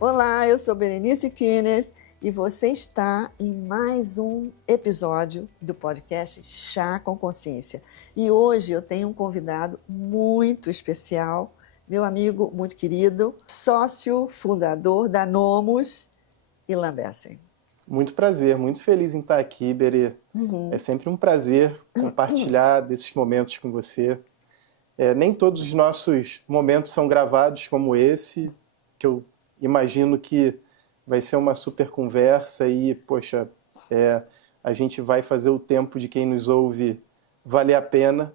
Olá, eu sou Berenice Kinners e você está em mais um episódio do podcast Chá com Consciência. E hoje eu tenho um convidado muito especial, meu amigo muito querido, sócio fundador da Nomus, Ilan Bessem. Muito prazer, muito feliz em estar aqui, Berê. É sempre um prazer compartilhar desses momentos com você. Nem todos os nossos momentos são gravados como esse, que eu imagino que vai ser uma super conversa e, poxa, a gente vai fazer o tempo de quem nos ouve valer a pena.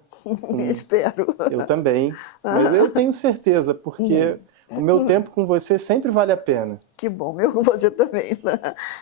Espero. Eu também, mas eu tenho certeza, porque o meu tempo com você sempre vale a pena. Que bom, eu com você também.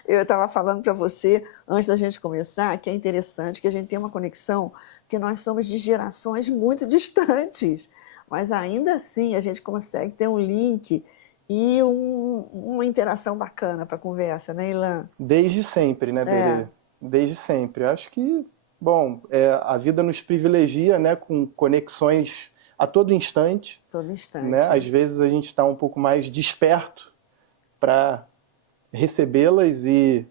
Eu estava falando para você, antes da gente começar, que é interessante que a gente tem uma conexão, porque nós somos de gerações muito distantes, mas ainda assim a gente consegue ter um link e uma interação bacana para a conversa, né, Ilan? Desde sempre, né, Berê? Desde sempre. Acho que, bom, a vida nos privilegia, né, com conexões a todo instante. Todo instante. Né? Às vezes a gente está um pouco mais desperto para recebê-las e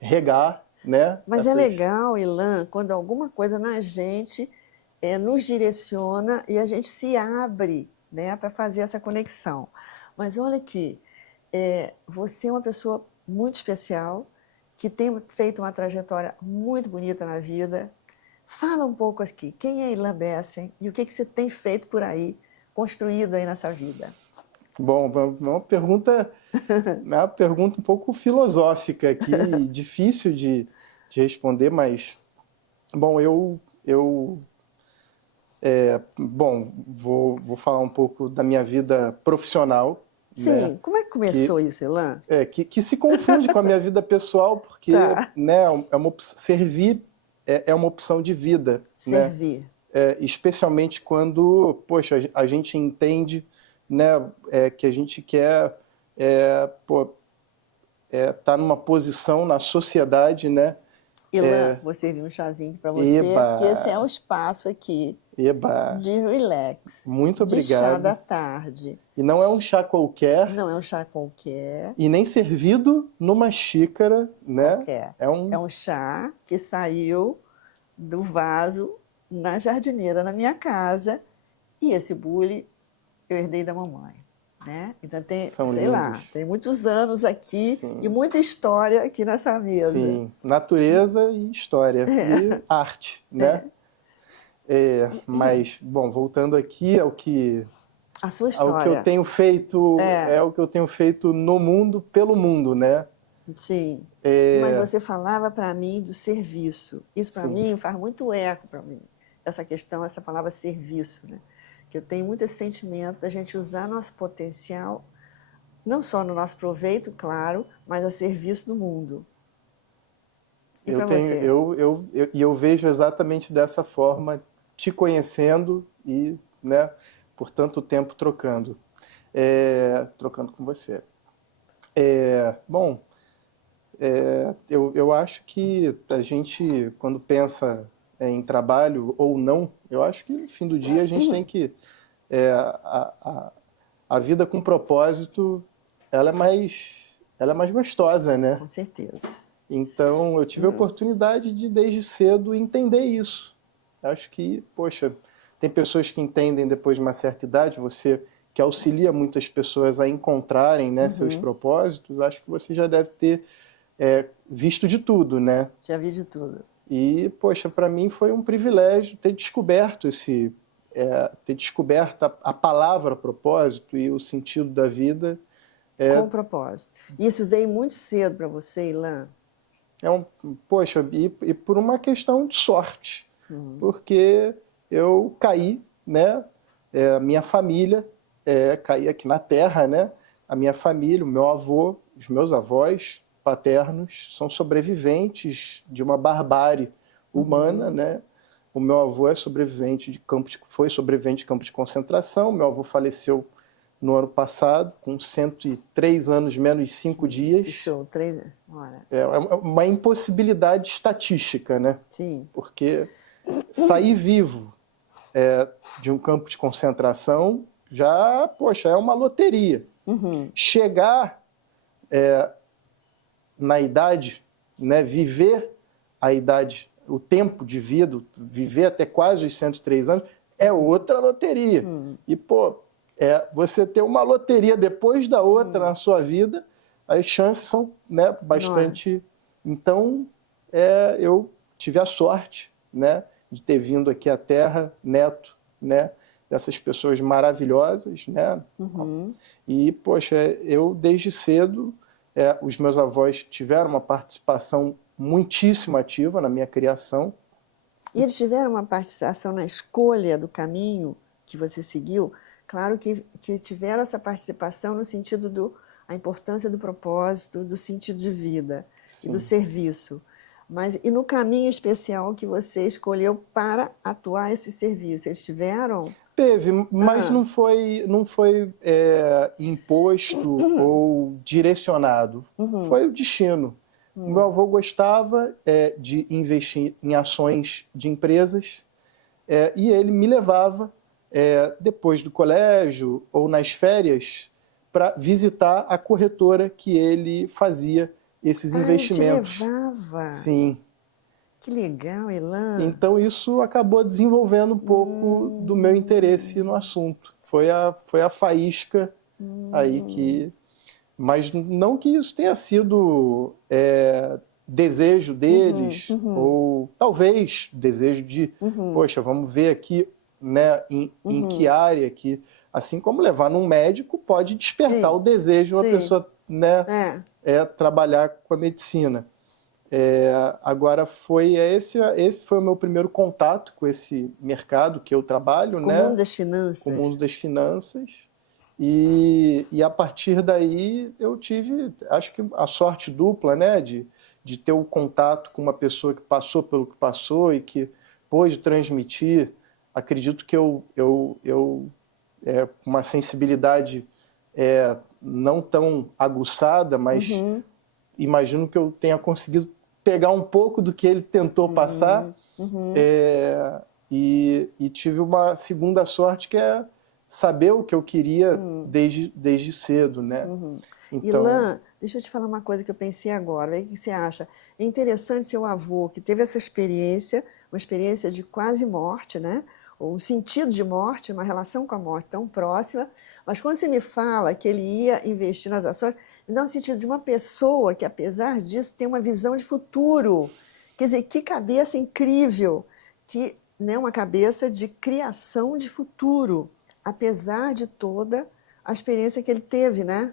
regar, né? Mas é legal, Ilan, quando alguma coisa na gente nos direciona e a gente se abre, né, para fazer essa conexão. Mas olha aqui, você é uma pessoa muito especial, que tem feito uma trajetória muito bonita na vida. Fala um pouco aqui, quem é Ilan Bessem e o que você tem feito por aí, construído aí nessa vida? Bom, é uma pergunta um pouco filosófica aqui, difícil de responder, mas, bom, vou falar um pouco da minha vida profissional. Sim, né? Como é que começou isso, Ilan? Que se confunde com a minha vida pessoal, porque né, servir é uma opção de vida. Servir. Né? Especialmente quando, poxa, a gente entende, né, que a gente quer tá numa posição na sociedade, né? Ilan, vou servir um chazinho para você, porque esse é o espaço aqui de relax. Muito obrigado. De chá da tarde. E não é um chá qualquer. Não é um chá qualquer. E nem servido numa xícara, né? Qualquer. É um chá que saiu do vaso na jardineira na minha casa, e esse bule eu herdei da mamãe. Né? Então tem, tem muitos anos aqui. Sim. E muita história aqui nessa mesa. Sim, natureza e história, e arte, né? Mas, bom, voltando aqui ao que... A sua história. Ao que eu tenho feito, o que eu tenho feito no mundo, pelo mundo, né? Sim, mas você falava para mim do serviço. Isso para mim faz muito eco para mim, essa questão, essa palavra serviço, né? Que eu tenho muito esse sentimento da gente usar nosso potencial, não só no nosso proveito, claro, mas a serviço do mundo. E para você? Eu vejo exatamente dessa forma, te conhecendo e, né, por tanto tempo trocando com você. Eu acho que a gente, quando pensa em trabalho ou não, eu acho que no fim do dia a gente tem que... a vida com propósito, ela é mais gostosa, né? Com certeza. Então, eu tive a oportunidade de, desde cedo, entender isso. Acho que, poxa, tem pessoas que entendem depois de uma certa idade, você que auxilia muitas pessoas a encontrarem, né, seus propósitos, acho que você já deve ter visto de tudo, né? Já vi de tudo. E, poxa, para mim foi um privilégio ter descoberto a palavra propósito e o sentido da vida. Com propósito. Isso veio muito cedo para você, Ilan? Poxa, e por uma questão de sorte, porque eu caí, né? A minha família, caí aqui na Terra, né? A minha família, o meu avô, os meus avós paternos são sobreviventes de uma barbárie humana, né? O meu avô foi sobrevivente de campo de concentração. Meu avô faleceu no ano passado, com 103 anos menos 5 dias. Que show, 3 horas. É uma impossibilidade estatística, né? Sim. Porque sair vivo de um campo de concentração já, poxa, é uma loteria. Chegar na idade, né, viver a idade, o tempo de vida, viver até quase os 103 anos, é outra loteria. E, pô, você ter uma loteria depois da outra na sua vida, as chances são, né, bastante... Então, eu tive a sorte, né, de ter vindo aqui à Terra, neto, né, dessas pessoas maravilhosas, né? E, poxa, eu desde cedo, os meus avós tiveram uma participação muitíssimo ativa na minha criação. E eles tiveram uma participação na escolha do caminho que você seguiu? Claro que tiveram essa participação no sentido da importância do propósito, do sentido de vida e do serviço. Mas e no caminho especial que você escolheu para atuar esse serviço, eles tiveram? Teve, mas não foi imposto ou direcionado. Foi o destino. Meu avô gostava de investir em ações de empresas e ele me levava, depois do colégio ou nas férias, para visitar a corretora que ele fazia esses investimentos. Ele te levava? Sim. Que legal, Elan. Então isso acabou desenvolvendo um pouco do meu interesse no assunto. Foi a faísca aí que... Mas não que isso tenha sido desejo deles, ou talvez desejo de, poxa, vamos ver aqui, né, em que área que... Assim como levar num médico pode despertar o desejo de uma pessoa, né, trabalhar com a medicina. Agora, esse foi o meu primeiro contato com esse mercado que eu trabalho, com né? o mundo das finanças. Com o mundo das finanças. E a partir daí eu tive, acho que a sorte dupla, né? De ter o contato com uma pessoa que passou pelo que passou e que pôde transmitir. Acredito que eu com uma sensibilidade não tão aguçada, mas imagino que eu tenha conseguido pegar um pouco do que ele tentou passar e tive uma segunda sorte que é saber o que eu queria desde cedo, né? Então... Ilan, deixa eu te falar uma coisa que eu pensei agora, o que você acha? É interessante seu avô, que teve essa experiência, uma experiência de quase morte, né? Ou um sentido de morte, uma relação com a morte tão próxima, mas quando você me fala que ele ia investir nas ações, me dá um sentido de uma pessoa que, apesar disso, tem uma visão de futuro. Quer dizer, que cabeça incrível, né, uma cabeça de criação de futuro, apesar de toda a experiência que ele teve, né?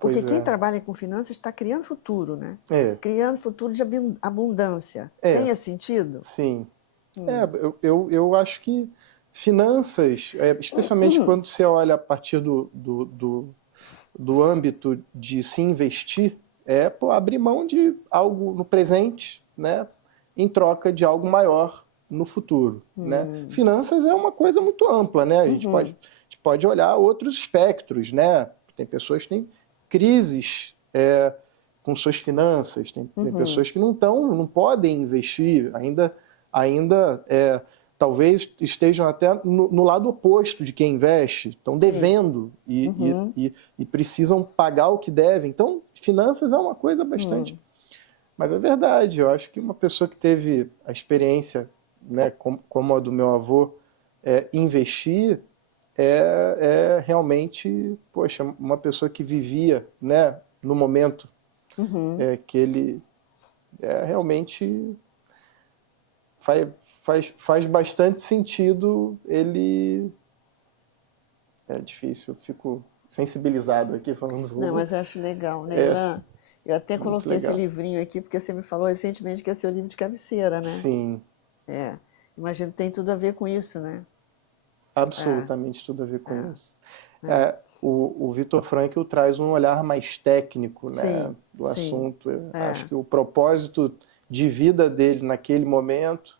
Porque quem trabalha com finanças está criando futuro, né? Criando futuro de abundância. Tem esse sentido? Sim. Eu acho que finanças, especialmente quando você olha a partir do âmbito de se investir, abrir mão de algo no presente, né, em troca de algo maior no futuro. Né? Finanças é uma coisa muito ampla, né? A gente pode olhar outros espectros, né? Tem pessoas que têm crises com suas finanças, tem pessoas que não podem investir, ainda talvez estejam até no lado oposto de quem investe, estão devendo e precisam pagar o que devem. Então, finanças é uma coisa bastante... Mas é verdade, eu acho que uma pessoa que teve a experiência, né, como a do meu avô, investir realmente, poxa, uma pessoa que vivia, né, no momento que ele realmente faz bastante sentido. Ele é difícil, eu fico sensibilizado aqui falando. Não, mas eu acho legal, né, Ilan? Eu até coloquei esse livrinho aqui, porque você me falou recentemente que é seu livro de cabeceira, né? Sim. Imagino que tem tudo a ver com isso, né? Absolutamente tudo a ver com isso. O Viktor Frankl traz um olhar mais técnico, né, do assunto. Acho que o propósito de vida dele naquele momento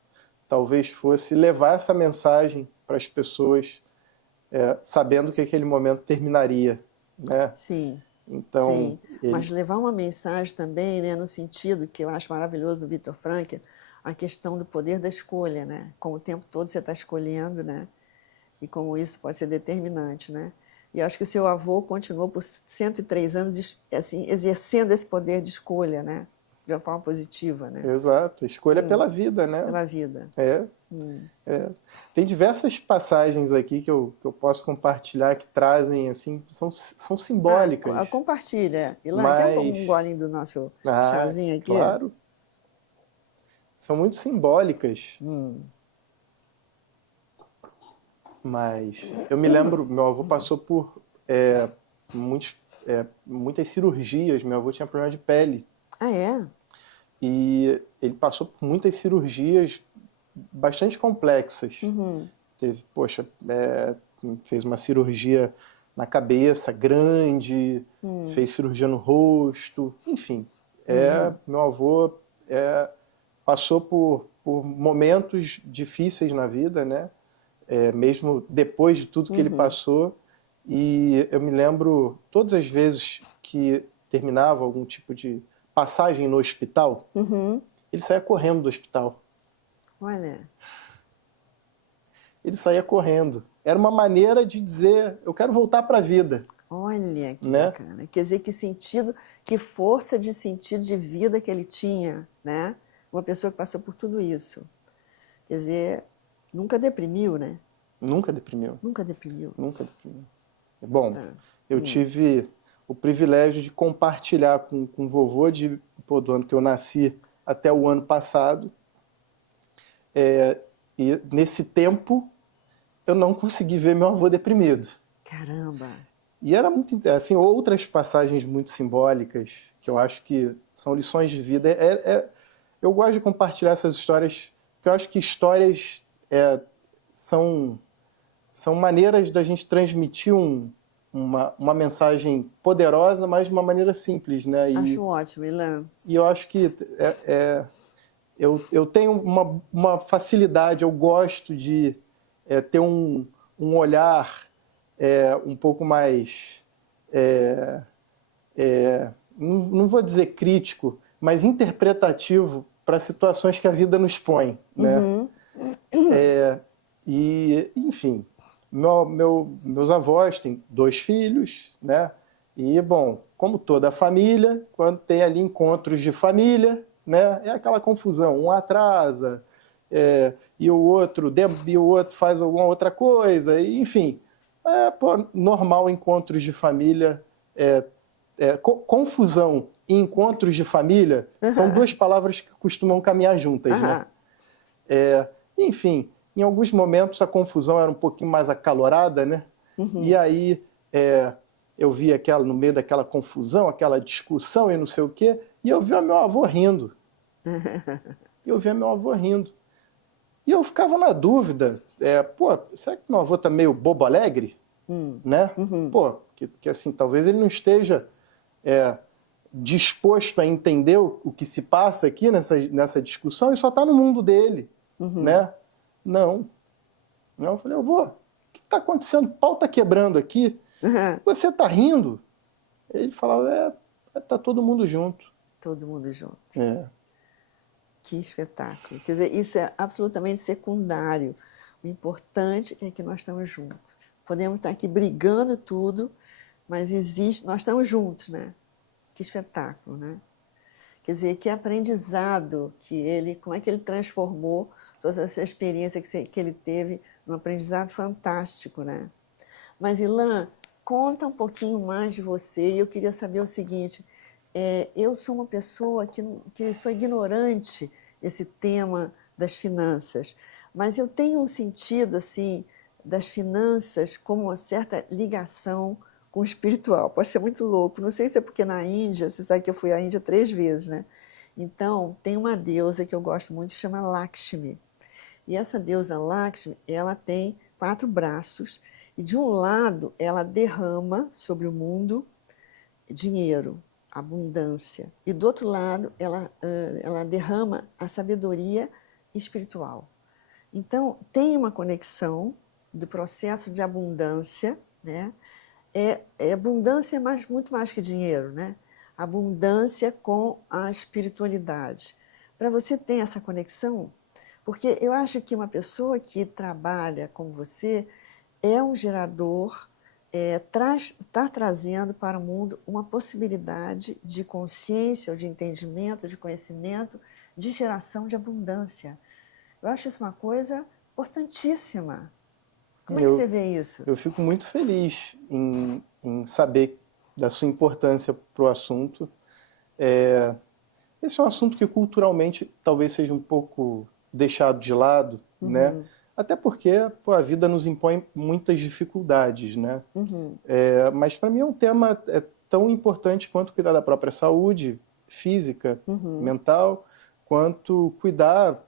talvez fosse levar essa mensagem para as pessoas sabendo que aquele momento terminaria, né? Sim. Então, Sim, mas levar uma mensagem também, né, no sentido que eu acho maravilhoso do Viktor Frankl, a questão do poder da escolha, né? Como o tempo todo você está escolhendo, né? E como isso pode ser determinante, né? E eu acho que o seu avô continuou por 103 anos assim, exercendo esse poder de escolha, né? De uma forma positiva, né? Exato, escolha pela vida, né? Pela vida. Tem diversas passagens aqui que eu posso compartilhar que trazem, assim, são simbólicas. Compartilha. Ilan, quer um Mas, golinho do nosso chazinho aqui? claro, são muito simbólicas. Mas eu me lembro, meu avô passou por muitas cirurgias, meu avô tinha problema de pele. Ah, é? E ele passou por muitas cirurgias bastante complexas. Teve, fez uma cirurgia na cabeça grande, fez cirurgia no rosto, enfim. Meu avô passou por momentos difíceis na vida, né? Mesmo depois de tudo que ele passou. E eu me lembro, todas as vezes que terminava algum tipo de passagem no hospital, ele saía correndo do hospital. Olha. Ele saía correndo. Era uma maneira de dizer, eu quero voltar para a vida. Olha que né? bacana. Quer dizer, que sentido, que força de sentido de vida que ele tinha, né? Uma pessoa que passou por tudo isso. Quer dizer, nunca deprimiu, né? Nunca deprimiu. Nunca deprimiu. Nunca deprimiu. Bom, eu tive o privilégio de compartilhar com o vovô do ano que eu nasci até o ano passado. E nesse tempo, eu não consegui ver meu avô deprimido. Caramba! E era muito, assim, outras passagens muito simbólicas, que eu acho que são lições de vida. Eu gosto de compartilhar essas histórias, porque eu acho que histórias são maneiras da gente transmitir uma mensagem poderosa, mas de uma maneira simples, né? Acho ótimo, Ilan. E eu acho que eu tenho uma facilidade, eu gosto de ter um olhar um pouco mais, não vou dizer crítico, mas interpretativo para situações que a vida nos põe, né? E, enfim, meus avós têm 2 filhos, né? E, bom, como toda família, quando tem ali encontros de família, né? É aquela confusão, um atrasa, e o outro faz alguma outra coisa, e, enfim, normal encontros de família. Confusão e encontros de família são 2 palavras que costumam caminhar juntas, né? Enfim, em alguns momentos a confusão era um pouquinho mais acalorada, né? E aí eu via no meio daquela confusão, aquela discussão e não sei o quê, e eu via meu avô rindo. E eu ficava na dúvida, será que meu avô tá meio bobo alegre? Né? Pô, que assim, talvez ele não esteja disposto a entender o que se passa aqui nessa discussão e só está no mundo dele, né? Não. Eu falei, avô, o que está acontecendo? O pau está quebrando aqui. Você está rindo? Ele falava, tá todo mundo junto. Todo mundo junto. Que espetáculo. Quer dizer, isso é absolutamente secundário. O importante é que nós estamos juntos. Podemos estar aqui brigando tudo, mas nós estamos juntos, né? Que espetáculo, né? Quer dizer, que aprendizado como é que ele transformou toda essa experiência que ele teve num aprendizado fantástico, né? Mas, Ilan, conta um pouquinho mais de você. E eu queria saber o seguinte, eu sou uma pessoa que sou ignorante desse tema das finanças, mas eu tenho um sentido, assim, das finanças como uma certa ligação com o espiritual. Pode ser muito louco. Não sei se é porque na Índia, você sabe que eu fui à Índia 3 vezes, né? Então, tem uma deusa que eu gosto muito, que chama Lakshmi. E essa deusa Lakshmi, ela tem 4 braços, e de um lado ela derrama sobre o mundo dinheiro, abundância, e do outro lado ela derrama a sabedoria espiritual. Então, tem uma conexão, do processo de abundância, né? Abundância é muito mais que dinheiro, né? Abundância com a espiritualidade. Para você ter essa conexão, porque eu acho que uma pessoa que trabalha como você é um gerador, está trazendo para o mundo uma possibilidade de consciência, ou de entendimento, de conhecimento, de geração de abundância. Eu acho isso uma coisa importantíssima. Como é que você vê isso? Eu fico muito feliz em saber da sua importância para o assunto. Esse é um assunto que culturalmente talvez seja um pouco deixado de lado, né? Até porque a vida nos impõe muitas dificuldades, né? Mas para mim é um tema tão importante quanto cuidar da própria saúde física, mental, quanto cuidar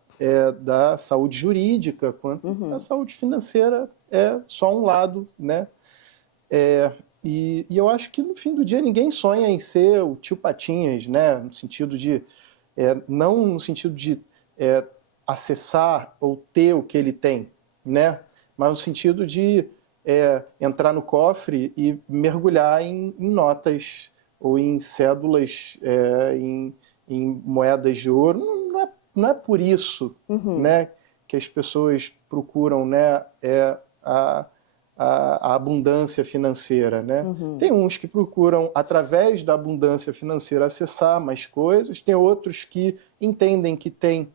da saúde jurídica, quanto a saúde financeira é só um lado, né? E eu acho que no fim do dia ninguém sonha em ser o tio Patinhas, né? No sentido de não no sentido de acessar ou ter o que ele tem, né? Mas no sentido de entrar no cofre e mergulhar em notas ou em cédulas, em moedas de ouro. Não é por isso, né, que as pessoas procuram, né, a abundância financeira, né? Tem uns que procuram, através da abundância financeira, acessar mais coisas, tem outros que entendem que tem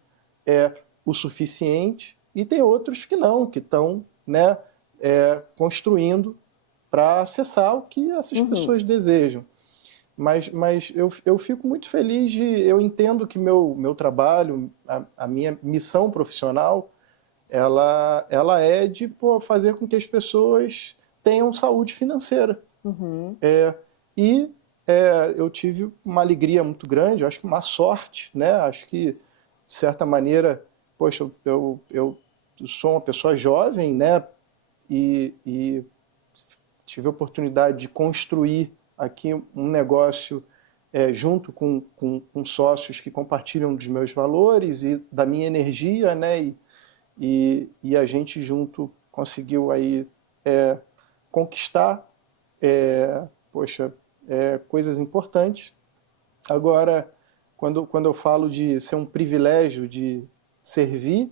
o suficiente, e tem outros que não, que estão, né, construindo para acessar o que essas pessoas desejam. Mas eu fico muito feliz eu entendo que meu trabalho, a minha missão profissional, ela é de fazer com que as pessoas tenham saúde financeira. Eu tive uma alegria muito grande, eu acho que uma sorte, né? Acho que, de certa maneira, poxa, eu sou uma pessoa jovem, né? E tive a oportunidade de construir aqui um negócio junto com sócios que compartilham dos meus valores e da minha energia, né? E a gente junto conseguiu aí conquistar coisas importantes. Agora, quando eu falo de ser um privilégio de servir,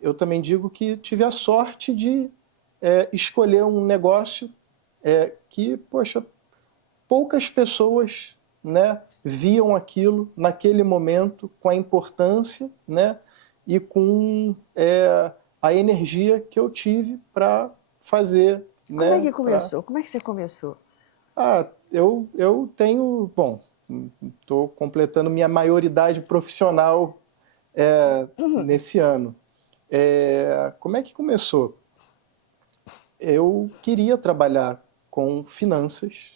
eu também digo que tive a sorte de escolher um negócio que, poxa, poucas pessoas, né, viam aquilo naquele momento com a importância, né, e com a energia que eu tive para fazer. Como é que começou? Como é que você começou? Eu tenho... Bom, estou completando minha maioridade profissional nesse ano. Como é que começou? Eu queria trabalhar com finanças,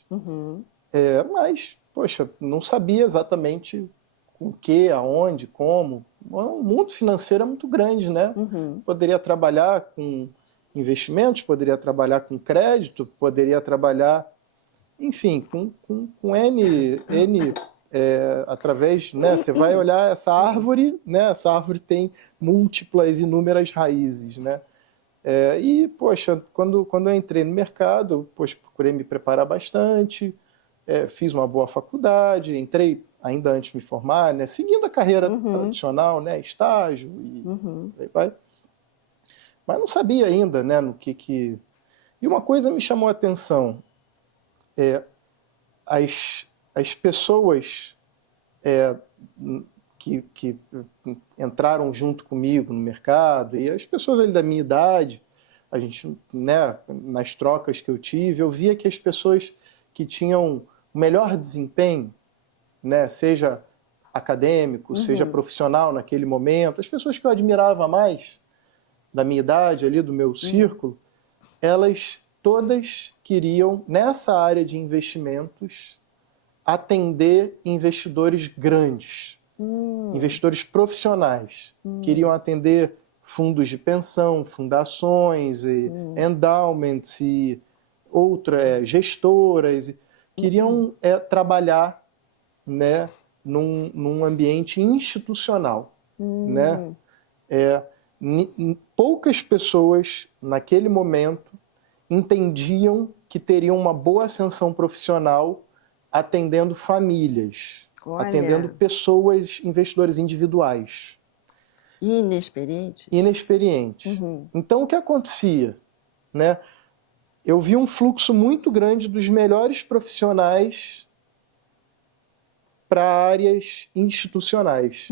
mas, poxa, não sabia exatamente com o que, aonde, como. O mundo financeiro é muito grande, né? Poderia trabalhar com investimentos, poderia trabalhar com crédito, poderia trabalhar, enfim, com N através, né? Você vai olhar essa árvore, né? Essa árvore tem múltiplas, inúmeras raízes, né? E, poxa, quando eu entrei no mercado, poxa, procurei me preparar bastante, fiz uma boa faculdade, entrei ainda antes de me formar, né? Seguindo a carreira tradicional, né? Estágio e aí vai. Mas não sabia ainda, né, no que... E uma coisa me chamou a atenção, as pessoas que entraram junto comigo no mercado, e as pessoas ali da minha idade, a gente, né, nas trocas que eu tive, eu via que as pessoas que tinham o melhor desempenho, né, seja acadêmico, seja profissional naquele momento, as pessoas que eu admirava mais, da minha idade, ali do meu círculo, elas todas queriam, nessa área de investimentos, atender investidores grandes, investidores profissionais. Queriam atender fundos de pensão, fundações, e endowments e outras gestoras. Queriam trabalhar, né, num ambiente institucional. Né? poucas pessoas, naquele momento, entendiam que teriam uma boa ascensão profissional atendendo famílias, atendendo pessoas, investidores individuais. Inexperientes? Inexperientes. Então, o que acontecia? Né? Eu vi um fluxo muito grande dos melhores profissionais para áreas institucionais.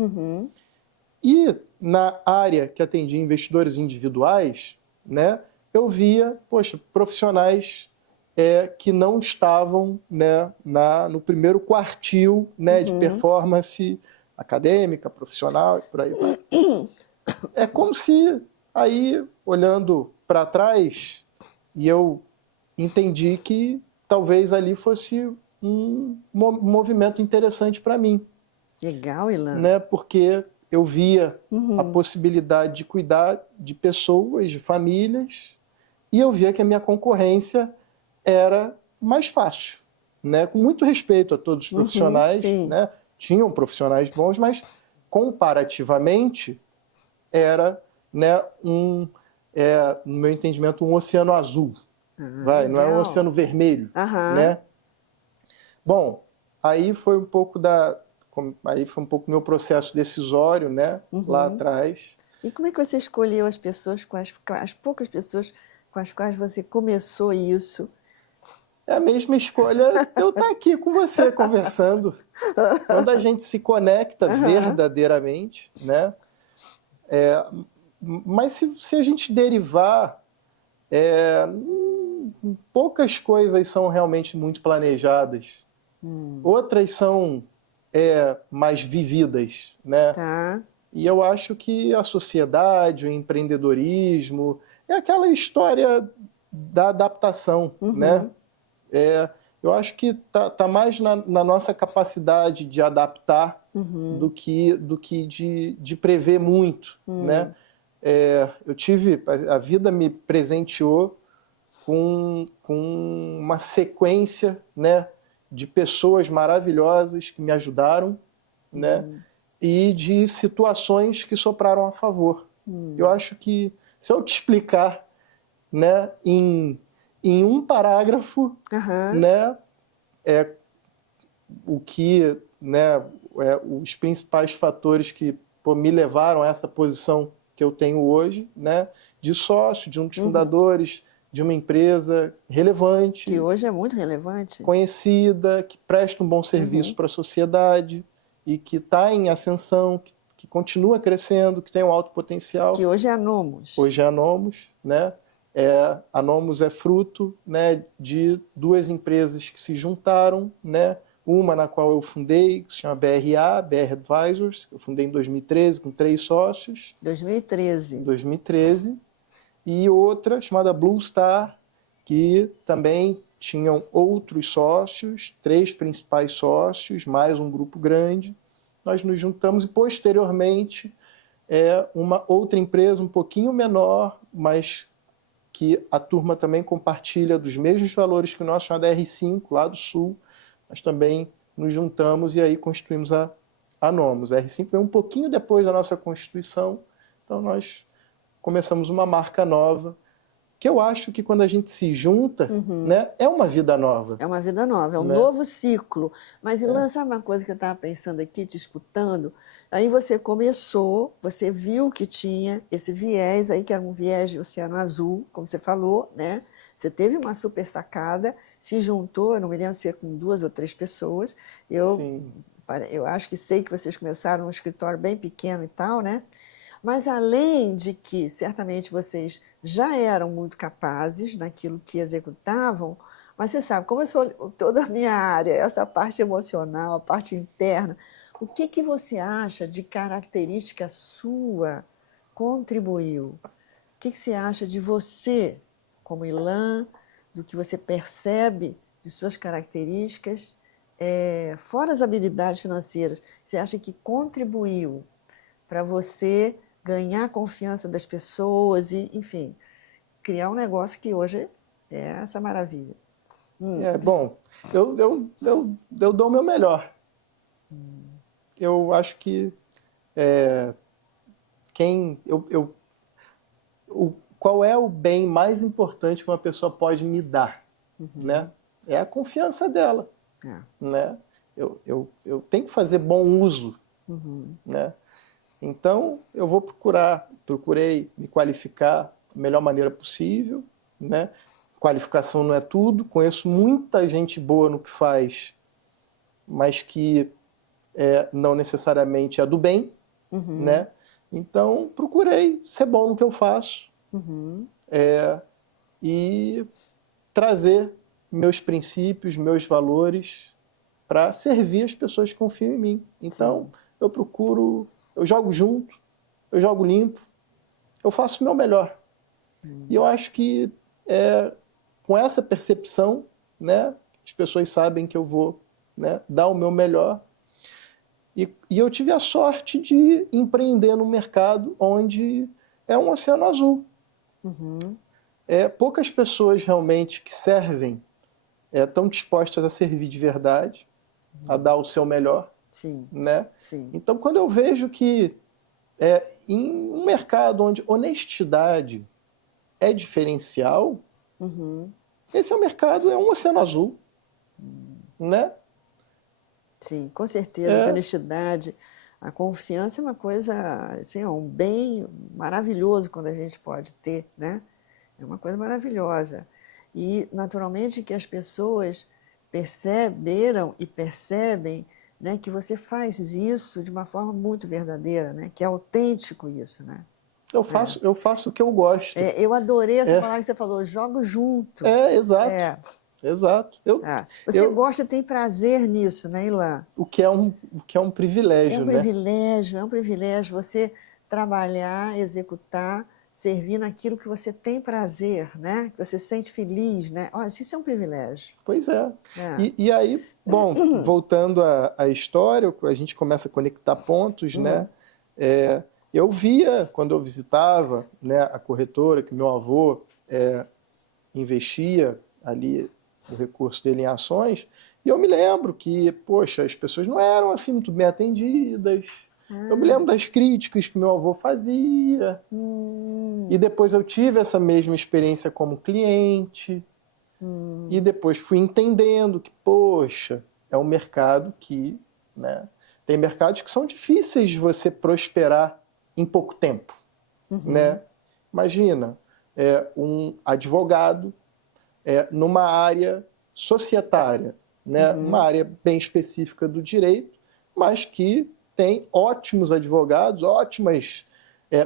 E na área que atendia investidores individuais, né, eu via, poxa, profissionais que não estavam, né, no primeiro quartil, né, de performance acadêmica, profissional, e por aí vai. É como se, aí, olhando para trás, e eu entendi que talvez ali fosse um movimento interessante para mim. Legal, Ilan. Né, porque eu via a possibilidade de cuidar de pessoas, de famílias, e eu via que a minha concorrência era mais fácil, né? Com muito respeito a todos os profissionais, né? Tinham profissionais bons, mas comparativamente era, né, no meu entendimento, um oceano azul. Não é um oceano vermelho. Né? Bom, aí foi um pouco do meu processo decisório, né, lá atrás. E como é que você escolheu as pessoas, as poucas pessoas com as quais você começou isso? É a mesma escolha eu estar aqui com você conversando. Quando a gente se conecta verdadeiramente, né? Mas se a gente derivar, poucas coisas são realmente muito planejadas. Outras são mais vividas, né? E eu acho que a sociedade, o empreendedorismo, é aquela história da adaptação, né? Eu acho que tá mais na nossa capacidade de adaptar do que de prever muito, né? A vida me presenteou com uma sequência, né, de pessoas maravilhosas que me ajudaram, né, e de situações que sopraram a favor. Eu acho que, se eu te explicar, né, em um parágrafo, né, o que, né, os principais fatores que me levaram a essa posição que eu tenho hoje, né, de sócio, de um dos fundadores de uma empresa relevante. Que hoje é muito relevante. Conhecida, que presta um bom serviço para a sociedade e que está em ascensão, que continua crescendo, que tem um alto potencial. Que hoje é a Nomus. Hoje é a Nomus, né? A Nomus é fruto, né, de duas empresas que se juntaram, né? Uma na qual eu fundei, que se chama BRA, BR Advisors, que eu fundei em 2013 com 3 sócios. 2013. 2013. E outra chamada Blue Star, que também tinham outros sócios, 3 principais sócios, mais um grupo grande. Nós nos juntamos e, posteriormente, uma outra empresa um pouquinho menor, mas que a turma também compartilha dos mesmos valores que o nosso, chamada R5, lá do Sul. Nós também nos juntamos e aí constituímos a Nomus. A R5 veio um pouquinho depois da nossa constituição, então nós começamos uma marca nova, que eu acho que quando a gente se junta, né, é uma vida nova. É uma vida nova, é um novo ciclo. Mas, Ilan, sabe uma coisa que eu estava pensando aqui, te escutando? Aí você começou, você viu que tinha esse viés aí, que era um viés de oceano azul, como você falou, né? Você teve uma super sacada, se juntou, eu não me lembro se é com 2 ou 3 pessoas. Eu acho que sei que vocês começaram um escritório bem pequeno e tal, né? Mas, além de que, certamente, vocês já eram muito capazes naquilo que executavam, mas você sabe, como eu sou toda a minha área, essa parte emocional, a parte interna, o que você acha de característica sua contribuiu? O que você acha de você, como Ilan, do que você percebe de suas características, fora as habilidades financeiras, você acha que contribuiu para você ganhar a confiança das pessoas e, enfim, criar um negócio que hoje é essa maravilha? Bom, eu dou o meu melhor. Eu acho que qual é o bem mais importante que uma pessoa pode me dar, né? É a confiança dela, né? Eu tenho que fazer bom uso, né? Então, eu vou procurei me qualificar da melhor maneira possível, né? Qualificação não é tudo, conheço muita gente boa no que faz, mas que não necessariamente é do bem, né? Então, procurei ser bom no que eu faço e trazer meus princípios, meus valores para servir as pessoas que confiam em mim. Então, eu jogo junto, eu jogo limpo, eu faço o meu melhor. E eu acho que com essa percepção, né, as pessoas sabem que eu vou, né, dar o meu melhor. E eu tive a sorte de empreender num mercado onde é um oceano azul. Poucas pessoas realmente que servem estão dispostas a servir de verdade, a dar o seu melhor. Sim. Né? Sim. Então, quando eu vejo que em um mercado onde honestidade é diferencial, esse mercado é um oceano azul, né? Sim, com certeza. A honestidade, a confiança é uma coisa, assim, um bem maravilhoso quando a gente pode ter, né? É uma coisa maravilhosa. E, naturalmente, que as pessoas perceberam e percebem, né, que você faz isso de uma forma muito verdadeira, né? Que é autêntico isso, né? Eu faço o que eu gosto. Eu adorei essa palavra que você falou, jogo junto. Exato. Exato. Você gosta, tem prazer nisso, né, Ilan? O que é um privilégio, né? É um privilégio você trabalhar, executar, servir naquilo que você tem prazer, né? Que você se sente feliz, né? Olha, isso é um privilégio. Pois é. E aí, bom, voltando à história, a gente começa a conectar pontos, né? Eu via, quando eu visitava, né, a corretora, que meu avô investia ali o recurso dele em ações, e eu me lembro que, poxa, as pessoas não eram assim muito bem atendidas. Eu me lembro das críticas que meu avô fazia. E depois eu tive essa mesma experiência como cliente. E depois fui entendendo que, poxa, é um mercado que, né, tem mercados que são difíceis de você prosperar em pouco tempo, né? Imagina, um advogado numa área societária, né? Uma área bem específica do direito, mas que tem ótimos advogados, ótimas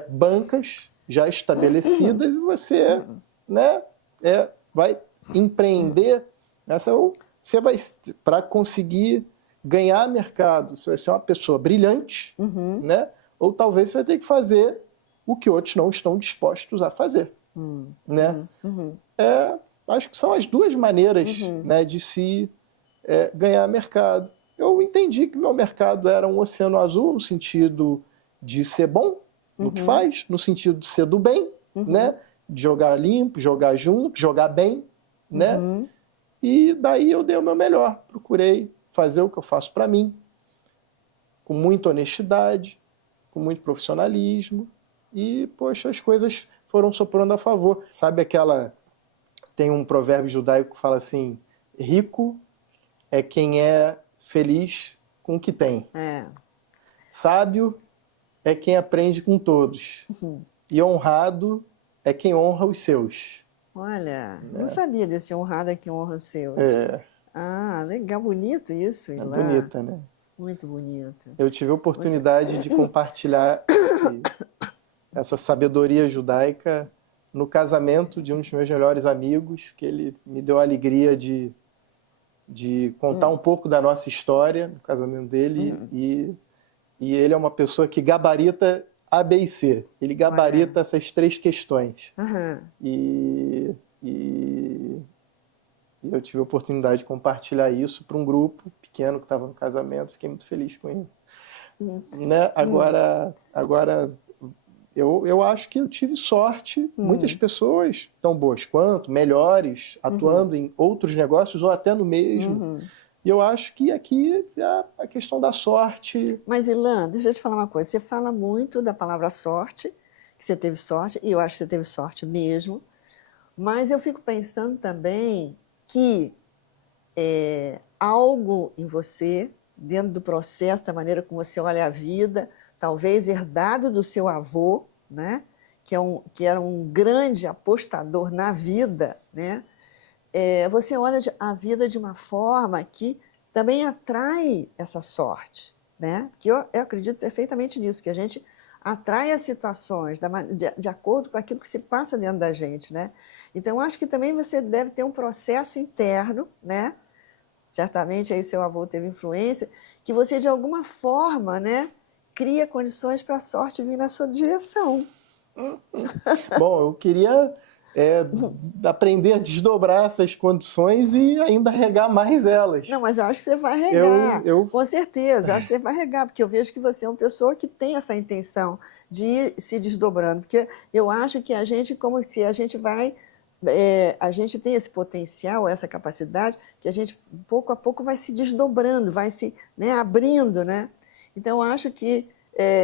bancas já estabelecidas, e você, né, vai empreender, você vai, para conseguir ganhar mercado, você vai ser uma pessoa brilhante, né? Ou talvez você vai ter que fazer o que outros não estão dispostos a fazer, né? Acho que são as duas maneiras, né, de se ganhar mercado. Eu entendi que meu mercado era um oceano azul no sentido de ser bom no que faz, no sentido de ser do bem, né? De jogar limpo, jogar junto, jogar bem, né? E daí eu dei o meu melhor, procurei fazer o que eu faço para mim, com muita honestidade, com muito profissionalismo, e, poxa, as coisas foram soprando a favor. Sabe tem um provérbio judaico que fala assim, rico é quem é feliz com o que tem. Sábio é quem aprende com todos. E honrado é quem honra os seus. Olha, não sabia desse honrado é quem honra os seus. Ah, legal, bonito isso, Ilan. Bonita, né? Muito bonito. Eu tive a oportunidade de compartilhar essa sabedoria judaica no casamento de um dos meus melhores amigos, que ele me deu a alegria de contar um pouco da nossa história no casamento dele. E ele é uma pessoa que gabarita A, B e C. Ele gabarita essas três questões. E eu tive a oportunidade de compartilhar isso para um grupo pequeno que estava no casamento. Fiquei muito feliz com isso. Né? Agora eu acho que eu tive sorte. Muitas pessoas tão boas quanto, melhores, atuando em outros negócios ou até no mesmo. E eu acho que aqui é a questão da sorte. Mas, Ilan, deixa eu te falar uma coisa. Você fala muito da palavra sorte, que você teve sorte, e eu acho que você teve sorte mesmo, mas eu fico pensando também que algo em você, dentro do processo, da maneira como você olha a vida, talvez herdado do seu avô, né? Que era um grande apostador na vida, né? Você olha a vida de uma forma que também atrai essa sorte, né? Que eu acredito perfeitamente nisso, que a gente atrai as situações de acordo com aquilo que se passa dentro da gente, né? Então, acho que também você deve ter um processo interno, né? Certamente aí seu avô teve influência, que você, de alguma forma, né, cria condições para a sorte vir na sua direção. Bom, eu queria aprender a desdobrar essas condições e ainda regar mais elas. Não, mas eu acho que você vai regar, com certeza, eu acho que você vai regar, porque eu vejo que você é uma pessoa que tem essa intenção de ir se desdobrando, porque eu acho que a gente, como se a gente vai, a gente tem esse potencial, essa capacidade, que a gente, pouco a pouco, vai se desdobrando, vai se, né, abrindo, né? Então, eu acho que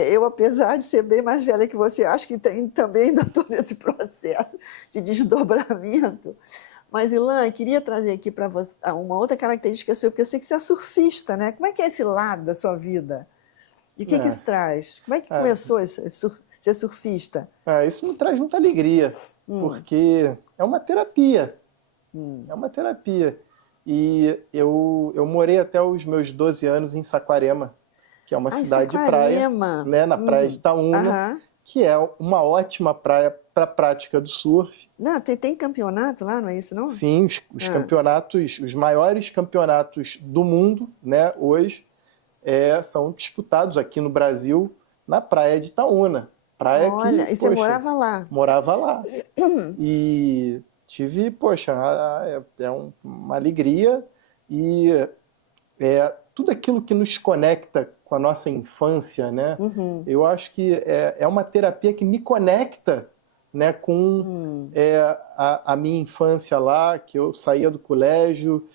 eu, apesar de ser bem mais velha que você, acho que tem também ainda todo esse processo de desdobramento. Mas, Ilan, queria trazer aqui para você uma outra característica sua, porque eu sei que você é surfista, né? Como é que é esse lado da sua vida? E o que isso traz? Como é que começou ser surfista? Isso me traz muita alegria, porque é uma terapia. É uma terapia. E eu morei até os meus 12 anos em Saquarema, que é uma cidade de praia, né, na praia de Itaúna, que é uma ótima praia para a prática do surf. Não, tem campeonato lá, não é isso, não? Sim, os campeonatos, os maiores campeonatos do mundo, né, hoje, são disputados aqui no Brasil, na praia de Itaúna. Praia Olha, e você morava lá? Morava lá. E tive, uma alegria e tudo aquilo que nos conecta com a nossa infância, né? Eu acho que é uma terapia que me conecta, né, com a minha infância lá, que eu saía do colégio,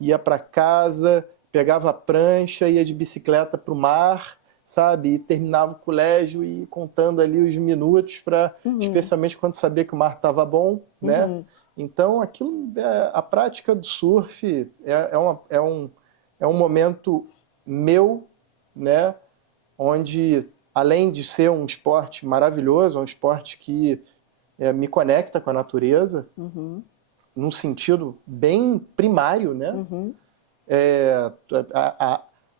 ia para casa, pegava a prancha, ia de bicicleta para o mar, sabe? E terminava o colégio e contando ali os minutos para, especialmente quando sabia que o mar estava bom, né? Então, aquilo, a prática do surf é um momento meu, né? Onde, além de ser um esporte maravilhoso, é um esporte que me conecta com a natureza, num sentido bem primário, né?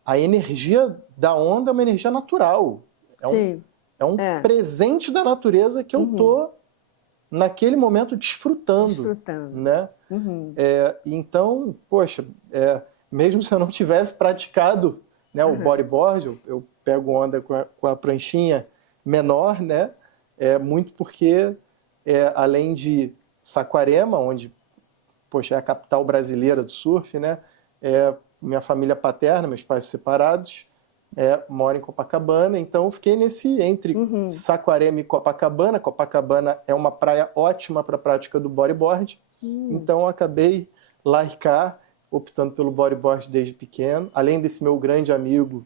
A energia da onda é uma energia natural. É um presente da natureza que eu estou, naquele momento, desfrutando. Né? Então, mesmo se eu não tivesse praticado, né, o bodyboard, eu pego onda com a pranchinha menor, né? Muito porque, além de Saquarema, onde é a capital brasileira do surf, né? Minha família paterna, meus pais separados, moram em Copacabana, então fiquei entre Saquarema e Copacabana. Copacabana é uma praia ótima para a prática do bodyboard, então acabei lá e cá, optando pelo bodyboard desde pequeno. Além desse meu grande amigo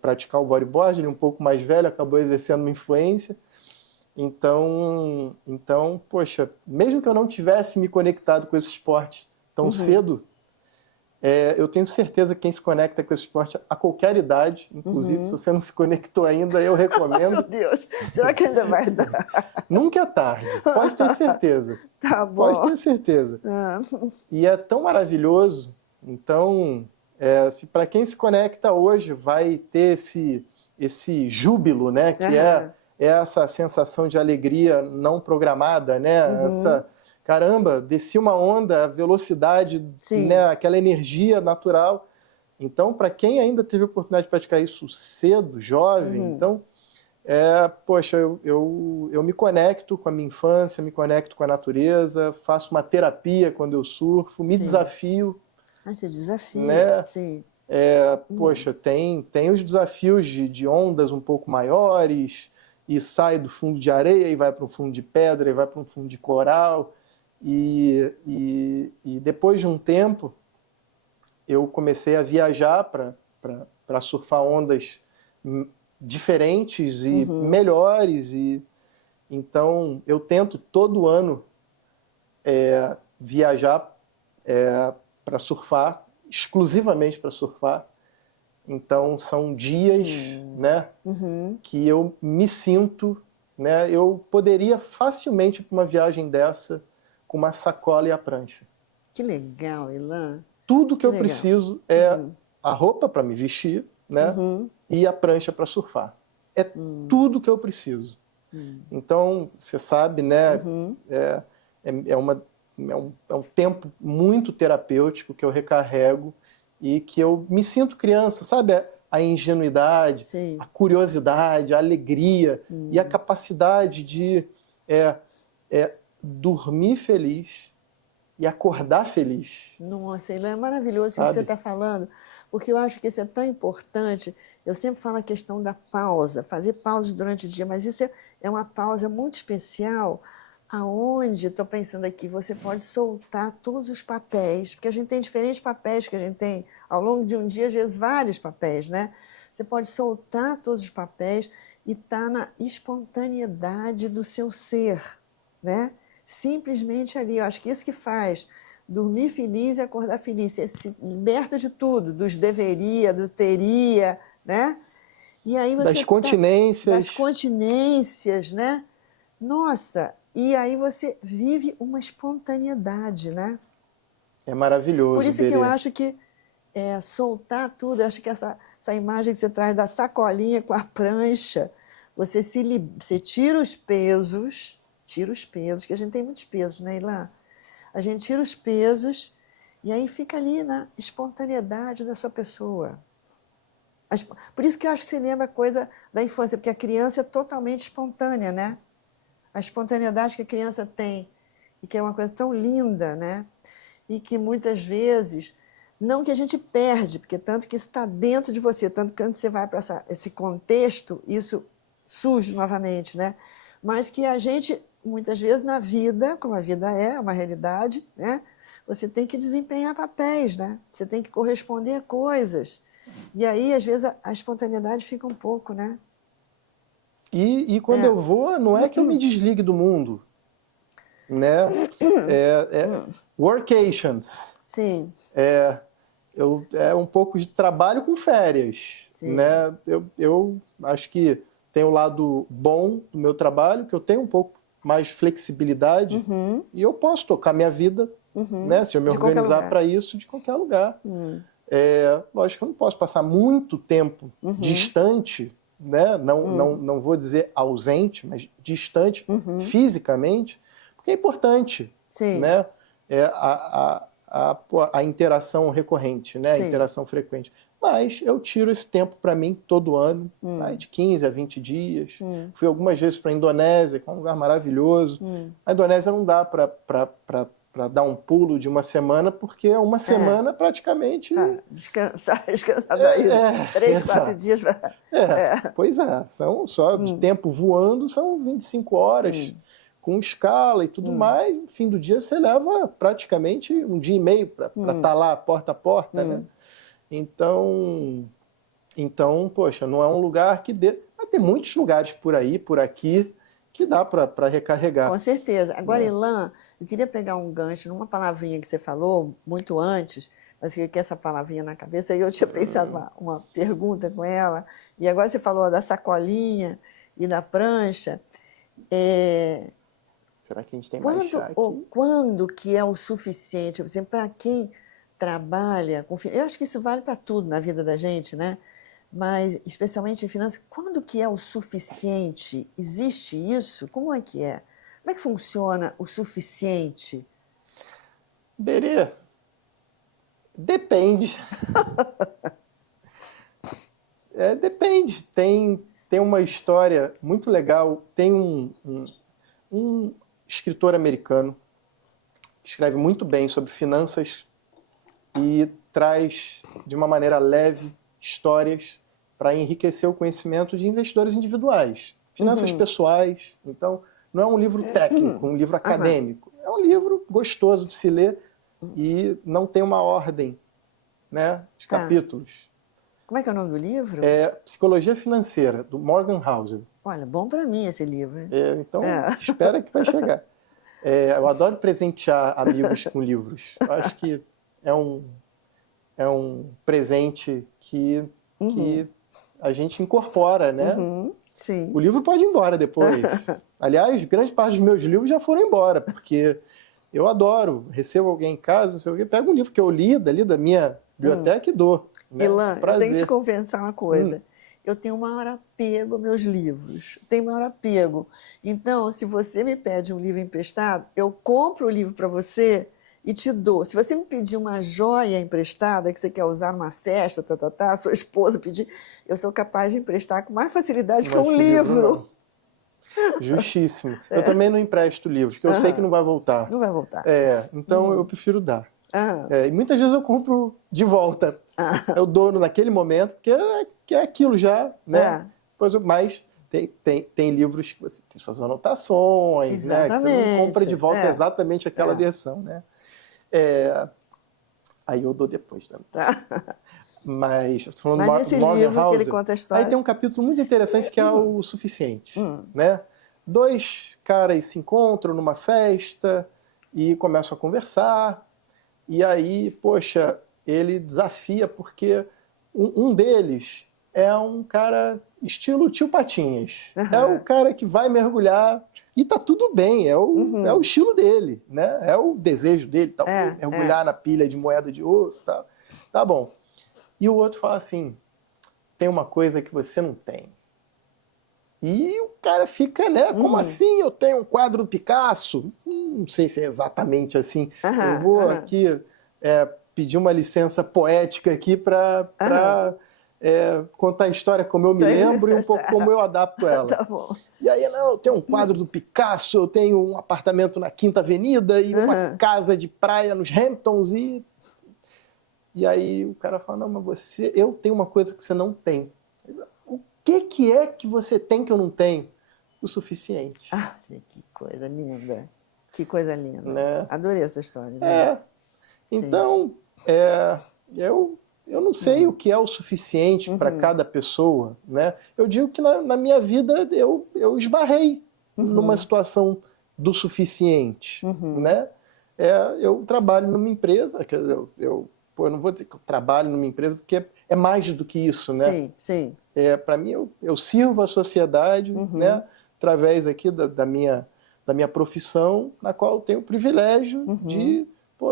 praticar o bodyboard, ele um pouco mais velho, acabou exercendo uma influência. Então, mesmo que eu não tivesse me conectado com esse esporte tão cedo, eu tenho certeza que quem se conecta com esse esporte a qualquer idade, inclusive se você não se conectou ainda, eu recomendo. Meu Deus, será que ainda vai dar? Nunca é tarde, pode ter certeza. Tá bom. Pode ter certeza. E é tão maravilhoso, então, se para quem se conecta hoje vai ter esse júbilo, né, que é essa sensação de alegria não programada, né, caramba, desci uma onda, a velocidade, né, aquela energia natural. Então, para quem ainda teve a oportunidade de praticar isso cedo, jovem, então, eu me conecto com a minha infância, me conecto com a natureza, faço uma terapia quando eu surfo, me desafio. Você desafia, né? sim. Tem os desafios de ondas um pouco maiores, e sai do fundo de areia, e vai para um fundo de pedra, e vai para um fundo de coral. E depois de um tempo, eu comecei a viajar para surfar ondas diferentes e melhores, e Então, eu tento todo ano viajar para surfar, exclusivamente para surfar. Então, são dias, né, que eu me sinto, né, eu poderia facilmente ir para uma viagem dessa com uma sacola e a prancha. Que legal, Ilan. Tudo que eu preciso é a roupa para me vestir, né, e a prancha para surfar. É tudo que eu preciso. Então, você sabe, né, é um tempo muito terapêutico que eu recarrego e que eu me sinto criança, sabe? A ingenuidade, Sim. a curiosidade, a alegria e a capacidade de dormir feliz e acordar feliz. Nossa, Ilan, é maravilhoso o Sabe? que você está falando, porque eu acho que isso é tão importante. Eu sempre falo a questão da pausa, fazer pausas durante o dia, mas isso é uma pausa muito especial, aonde, estou pensando aqui, você pode soltar todos os papéis, porque a gente tem diferentes papéis que a gente tem ao longo de um dia, às vezes vários papéis, né? Você pode soltar todos os papéis e estar na espontaneidade do seu ser, né? Simplesmente ali, eu acho que isso que faz dormir feliz e acordar feliz, você se liberta de tudo, dos deveria, do teria, né? E aí você das continências. Das continências, né? Nossa, e aí você vive uma espontaneidade, né? É maravilhoso, Por isso que Berê. eu acho que soltar tudo, eu acho que essa imagem que você traz da sacolinha com a prancha, você tira os pesos, que a gente tem muitos pesos, né, Ilan? A gente tira os pesos e aí fica ali na espontaneidade da sua pessoa. Por isso que eu acho que você lembra a coisa da infância, porque a criança é totalmente espontânea, né? A espontaneidade que a criança tem, e que é uma coisa tão linda, né? E que muitas vezes, não que a gente perde, porque tanto que isso está dentro de você, tanto que quando você vai para esse contexto, isso surge novamente, né? Mas que a gente, muitas vezes na vida, como a vida é uma realidade, né? Você tem que desempenhar papéis, né? Você tem que corresponder a coisas. E aí, às vezes, a espontaneidade fica um pouco, né? E quando eu vou, não é que eu me desligue do mundo, né? Workations. Sim. É um pouco de trabalho com férias, Sim. né? Eu acho que tem o lado bom do meu trabalho, que eu tenho um pouco mais flexibilidade e eu posso tocar minha vida, né? Se eu me organizar para isso, de qualquer lugar. Lógico que eu não posso passar muito tempo distante, né? Não vou dizer ausente, mas distante fisicamente, porque é importante, Sim. né? A interação recorrente, né? A interação frequente. Mas eu tiro esse tempo para mim todo ano, de 15 a 20 dias. Fui algumas vezes para a Indonésia, que é um lugar maravilhoso. A Indonésia não dá para dar um pulo de uma semana, porque é uma semana praticamente... Descansar daí, 3, 4 dias. Pois é, são só de tempo voando, são 25 horas, com escala e tudo mais. No fim do dia você leva praticamente um dia e meio para estar lá, porta a porta, né? Então, poxa, não é um lugar que dê... Mas tem muitos lugares por aí, por aqui, que dá para recarregar. Com certeza. Agora, Ilan, eu queria pegar um gancho numa palavrinha que você falou muito antes, mas que essa palavrinha na cabeça, e eu tinha pensado uma pergunta com ela, e agora você falou da sacolinha e da prancha. Será que a gente tem mais chá aqui? Quando que é o suficiente? Por exemplo, para quem trabalha com... Eu acho que isso vale para tudo na vida da gente, né? Mas, especialmente em finanças, quando que é o suficiente? Existe isso? Como é que é? Como é que funciona o suficiente? Berê, depende. Depende. Tem uma história muito legal. Tem um escritor americano que escreve muito bem sobre finanças e traz, de uma maneira leve, histórias para enriquecer o conhecimento de investidores individuais, finanças pessoais. Então, não é um livro técnico, um livro acadêmico. É um livro gostoso de se ler e não tem uma ordem, né, de capítulos. Como é que é o nome do livro? Psicologia Financeira, do Morgan Housel. Olha, bom para mim esse livro, hein? Então, espera que vai chegar. Eu adoro presentear amigos com livros. Eu acho que é um presente que a gente incorpora, né? Sim. O livro pode ir embora depois. Aliás, grande parte dos meus livros já foram embora, porque eu adoro. Recebo alguém em casa, não sei o quê, pego um livro que eu li dali da minha biblioteca e dou. Né? Ilan, eu tenho que te confessar uma coisa. Eu tenho o maior apego aos meus livros. Tenho o maior apego. Então, se você me pede um livro emprestado, eu compro o livro para você e te dou. Se você me pedir uma joia emprestada que você quer usar numa festa, sua esposa pedir, eu sou capaz de emprestar com mais facilidade que um livro. Justíssimo. Eu também não empresto livros, porque eu sei que não vai voltar. Não vai voltar. Então eu prefiro dar. E muitas vezes eu compro de volta. Eu dou naquele momento, que é aquilo já, né? Mas tem livros que você tem suas anotações, né? Que você não compra de volta exatamente aquela versão, né? Aí eu dou depois também. Mas nesse livro que ele conta a história... Aí tem um capítulo muito interessante que é o suficiente, né? 2 caras se encontram numa festa e começam a conversar. E aí, poxa, ele desafia porque um deles é um cara estilo Tio Patinhas. É o cara que vai mergulhar e tá tudo bem, é o estilo dele, né? É o desejo dele, tal, mergulhar na pilha de moeda de ouro, tal. Tá bom. E o outro fala assim, tem uma coisa que você não tem. E o cara fica, né? Como assim eu tenho um quadro do Picasso? Não sei se é exatamente assim. Eu vou aqui pedir uma licença poética aqui para contar a história como eu me lembro e um pouco como eu adapto ela. Tá bom. E aí, não, eu tenho um quadro do Picasso, eu tenho um apartamento na Quinta Avenida e uma casa de praia nos Hamptons E aí o cara fala, não, mas eu tenho uma coisa que você não tem. O que é que você tem que eu não tenho? O suficiente. Ah, que coisa linda. Que coisa linda. Né? Adorei essa história. Né? Então, eu não sei o que é o suficiente para cada pessoa. Né? Eu digo que na minha vida eu esbarrei numa situação do suficiente. Né? Eu trabalho numa empresa, quer dizer, eu não vou dizer que eu trabalho numa empresa, porque é mais do que isso, né? Sim, sim. Para mim, eu sirvo a sociedade, né, através aqui da minha profissão, na qual eu tenho o privilégio de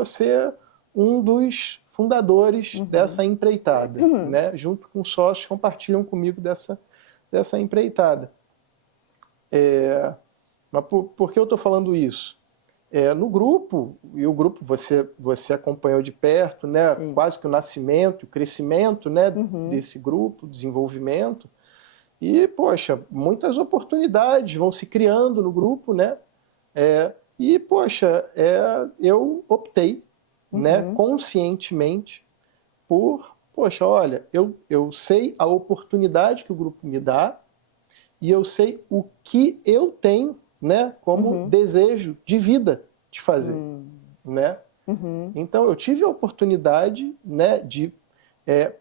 ser um dos fundadores dessa empreitada, né, junto com sócios que compartilham comigo dessa empreitada. Mas por que eu estou falando isso? No grupo, e o grupo você acompanhou de perto, né, quase que o nascimento, o crescimento, né, desse grupo, desenvolvimento, e, poxa, muitas oportunidades vão se criando no grupo, né, e, poxa, eu optei, né, conscientemente por, poxa, olha, eu sei a oportunidade que o grupo me dá e eu sei o que eu tenho, né, como desejo de vida de fazer, né? Então eu tive a oportunidade, né, de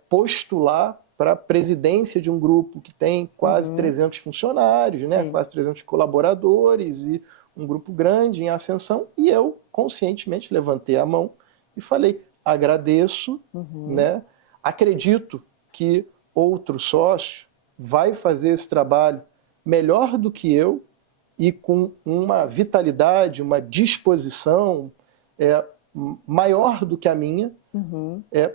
postular para a presidência de um grupo que tem quase 300 funcionários, né, quase 300 colaboradores e um grupo grande em ascensão, e eu conscientemente levantei a mão e falei, agradeço, né, acredito que outro sócio vai fazer esse trabalho melhor do que eu, e com uma vitalidade, uma disposição maior do que a minha.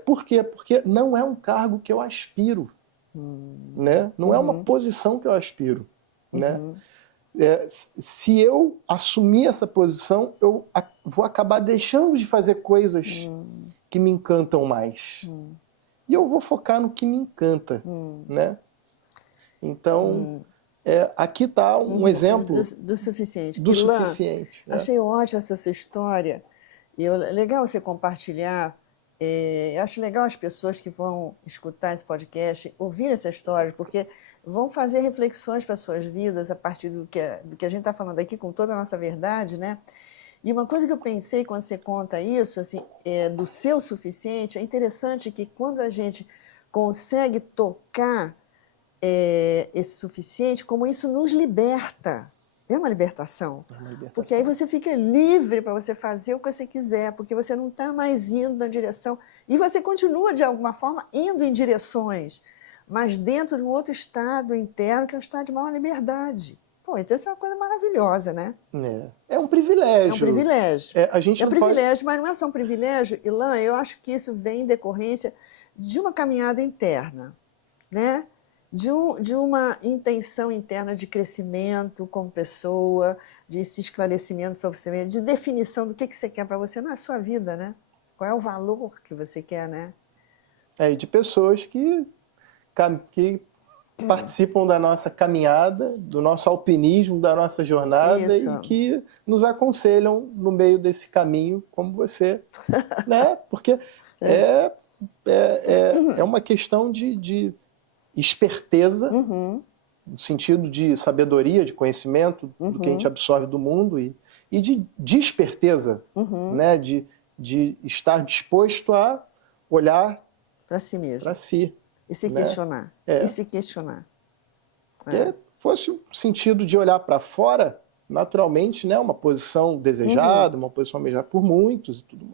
Por quê? Porque não é um cargo que eu aspiro. Né? Não é uma posição que eu aspiro. Né? Se eu assumir essa posição, eu vou acabar deixando de fazer coisas que me encantam mais. E eu vou focar no que me encanta. Né? Então... aqui está um exemplo do suficiente. Do suficiente. Achei ótima essa sua história. E legal você compartilhar. Eu acho legal as pessoas que vão escutar esse podcast ouvir essa história, porque vão fazer reflexões para as suas vidas a partir do que a gente está falando aqui com toda a nossa verdade, né? E uma coisa que eu pensei quando você conta isso, assim, do seu suficiente, é interessante que quando a gente consegue tocar esse suficiente, como isso nos liberta. É uma libertação. É uma libertação. Porque aí você fica livre para você fazer o que você quiser, porque você não está mais indo na direção. E você continua, de alguma forma, indo em direções, mas dentro de um outro estado interno, que é um estado de maior liberdade. Pô, então isso é uma coisa maravilhosa, né? É um privilégio. É um privilégio. A gente é um não privilégio, pode... mas não é só um privilégio, Ilan, eu acho que isso vem em decorrência de uma caminhada interna, né? De uma intenção interna de crescimento como pessoa, de esse esclarecimento sobre você mesmo, de definição do que você quer para você na sua vida, né? Qual é o valor que você quer, né? E de pessoas que participam da nossa caminhada, do nosso alpinismo, da nossa jornada Isso. e que nos aconselham no meio desse caminho, como você, né? Porque é uma questão de esperteza, no sentido de sabedoria, de conhecimento, do que a gente absorve do mundo e de desperteza, né? De estar disposto a olhar para si mesmo. Para si. E se né? questionar. E se questionar. Que fosse o sentido de olhar para fora, naturalmente, né? Uma posição desejada, uma posição almejada por muitos, e tudo.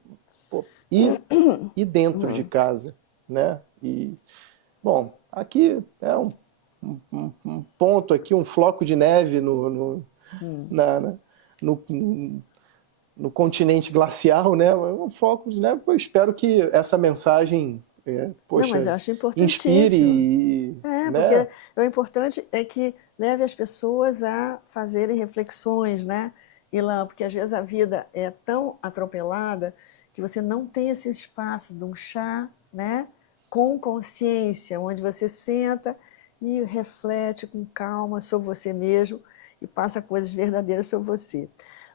Pô, e dentro de casa, né? E, bom, aqui é um ponto aqui, um floco de neve no continente glacial, né? Um foco de neve. Eu espero que essa mensagem não, mas eu acho importantíssimo. Inspire. Porque o importante é que leve as pessoas a fazerem reflexões, né, Ilan? Porque às vezes a vida é tão atropelada que você não tem esse espaço de um chá, né, com consciência, onde você senta e reflete com calma sobre você mesmo e passa coisas verdadeiras sobre você.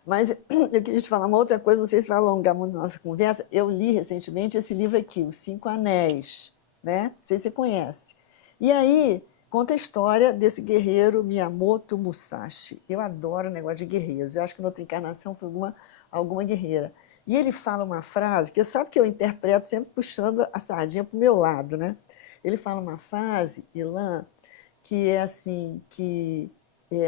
Mas eu queria te falar uma outra coisa, não sei se vai alongar muito a nossa conversa. Eu li recentemente esse livro aqui, Os Cinco Anéis, né? Não sei se você conhece. E aí conta a história desse guerreiro Miyamoto Musashi. Eu adoro o negócio de guerreiros. Eu acho que na outra encarnação foi alguma guerreira. E ele fala uma frase que sabe que eu interpreto sempre puxando a sardinha para o meu lado, né? Ele fala uma frase, Ilan, que é assim,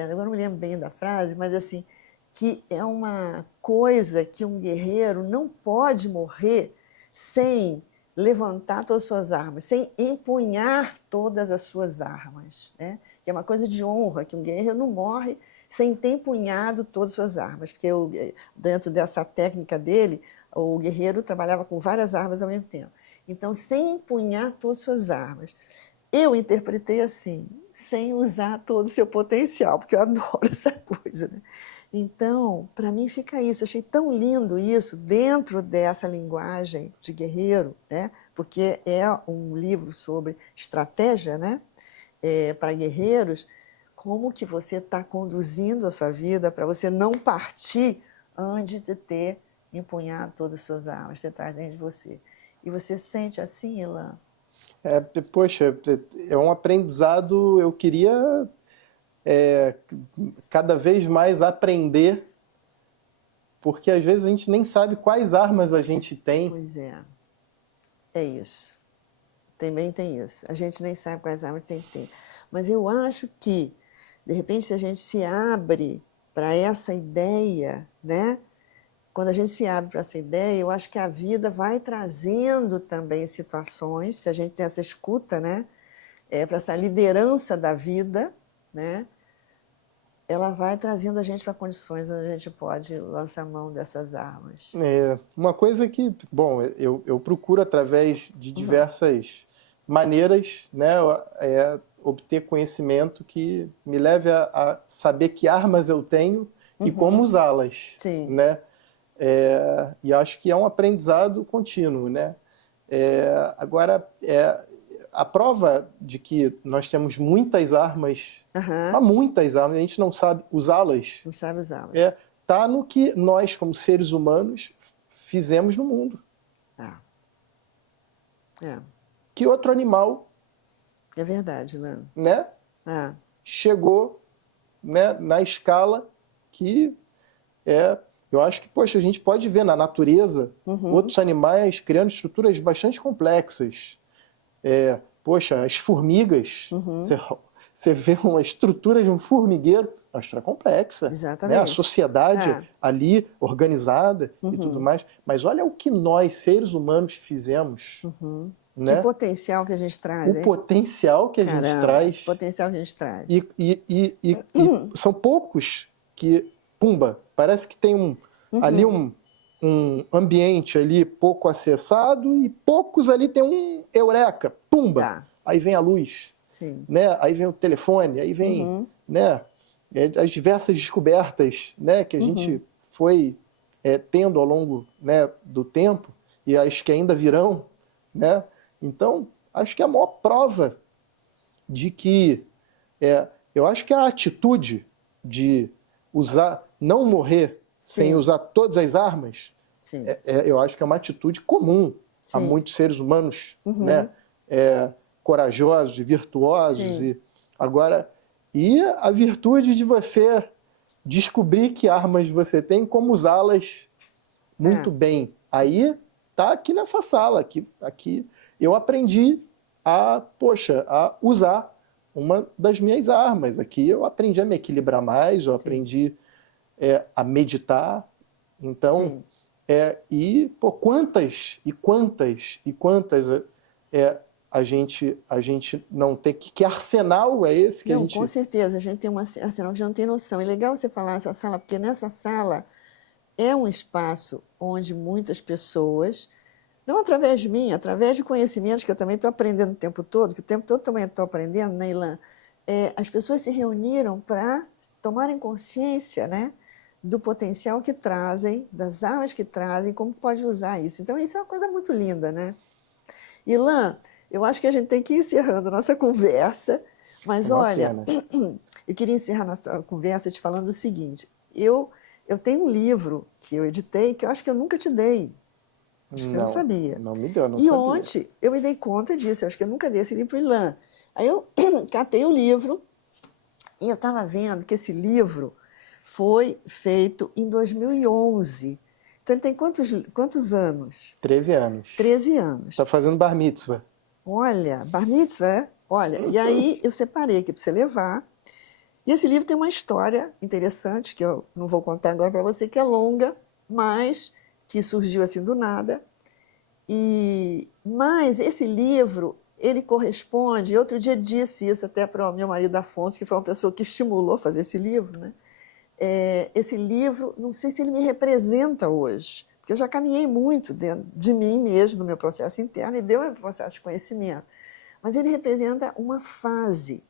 agora não me lembro bem da frase, mas assim, que é uma coisa que um guerreiro não pode morrer sem levantar todas as suas armas, sem empunhar todas as suas armas, né? Que é uma coisa de honra, que um guerreiro não morre sem ter empunhado todas as suas armas, porque dentro dessa técnica dele, o guerreiro trabalhava com várias armas ao mesmo tempo. Então, sem empunhar todas as suas armas. Eu interpretei assim, sem usar todo o seu potencial, porque eu adoro essa coisa, né? Então, para mim fica isso. Eu achei tão lindo isso dentro dessa linguagem de guerreiro, né? Porque é um livro sobre estratégia, né? Para guerreiros, como que você está conduzindo a sua vida para você não partir antes de ter empunhado todas as suas armas, você traz dentro de você. E você sente assim, Ilan? Poxa, é um aprendizado, eu queria cada vez mais aprender, porque às vezes a gente nem sabe quais armas a gente tem. Pois é isso. Também tem isso. A gente nem sabe quais armas tem que ter. Mas eu acho que, de repente, se a gente se abre para essa ideia, né? Quando a gente se abre para essa ideia, eu acho que a vida vai trazendo também situações, se a gente tem essa escuta, né? Para essa liderança da vida, né? Ela vai trazendo a gente para condições onde a gente pode lançar mão dessas armas. Uma coisa que, bom, eu procuro através de diversas maneiras, né, obter conhecimento que me leve a saber que armas eu tenho e como usá-las. Sim. Né? E acho que é um aprendizado contínuo, né? Agora, a prova de que nós temos muitas armas, há muitas armas, a gente não sabe usá-las. Não sabe usá-las. Está no que nós, como seres humanos, fizemos no mundo. Que outro animal... É verdade, Ilan. Né? Chegou, né, na escala que eu acho que, poxa, a gente pode ver na natureza outros animais criando estruturas bastante complexas. Poxa, as formigas, você você vê uma estrutura de um formigueiro, uma história complexa, né? Exatamente. A sociedade ali organizada e tudo mais. Mas olha o que nós, seres humanos, fizemos. Né? Que potencial que a gente traz, O potencial que a gente traz. O potencial que a gente traz. E são poucos que, pumba, parece que tem ali um ambiente ali pouco acessado e poucos ali tem um eureka, pumba, Tá. Aí vem a luz, Sim. né? Aí vem o telefone, aí vem né? As diversas descobertas, né? Que a gente foi tendo ao longo, né, do tempo e acho que ainda virão, né? Então, acho que a maior prova de que eu acho que a atitude de usar, não morrer sem usar todas as armas, eu acho que é uma atitude comum a muitos seres humanos, né? Corajosos e virtuosos. E a virtude de você descobrir que armas você tem, como usá-las muito bem. Aí tá aqui nessa sala, aqui eu aprendi a usar uma das minhas armas. Aqui eu aprendi a me equilibrar mais, eu aprendi a meditar. Então, quantas a gente não tem, que arsenal é esse que a gente... Com certeza, a gente tem um arsenal que a gente não tem noção. É legal você falar essa sala, porque nessa sala é um espaço onde muitas pessoas, não através de mim, através de conhecimentos que eu também estou aprendendo o tempo todo, que o tempo todo também estou aprendendo, né, Ilan? As pessoas se reuniram para tomarem consciência, né, do potencial que trazem, das armas que trazem, como pode usar isso. Então, isso é uma coisa muito linda, né? Ilan, eu acho que a gente tem que ir encerrando a nossa conversa, mas olha, eu queria encerrar a nossa conversa te falando o seguinte, eu tenho um livro que eu editei que eu acho que eu nunca te dei. Você não sabia. Não me deu, não sabia. E ontem eu me dei conta disso, eu acho que eu nunca dei esse livro para o Ilan. Aí eu catei o livro e eu estava vendo que esse livro foi feito em 2011. Então ele tem quantos anos? 13 anos. 13 anos. Está fazendo bar mitzvah. Olha, bar mitzvah, olha. E aí eu separei aqui para você levar. E esse livro tem uma história interessante, que eu não vou contar agora para você, que é longa, mas que surgiu assim do nada. Mas esse livro, ele corresponde, e outro dia disse isso até para o meu marido Afonso, que foi uma pessoa que estimulou a fazer esse livro, né? Esse livro, não sei se ele me representa hoje, porque eu já caminhei muito dentro de mim mesmo, no meu processo interno, e deu meu processo de conhecimento. Mas ele representa uma fase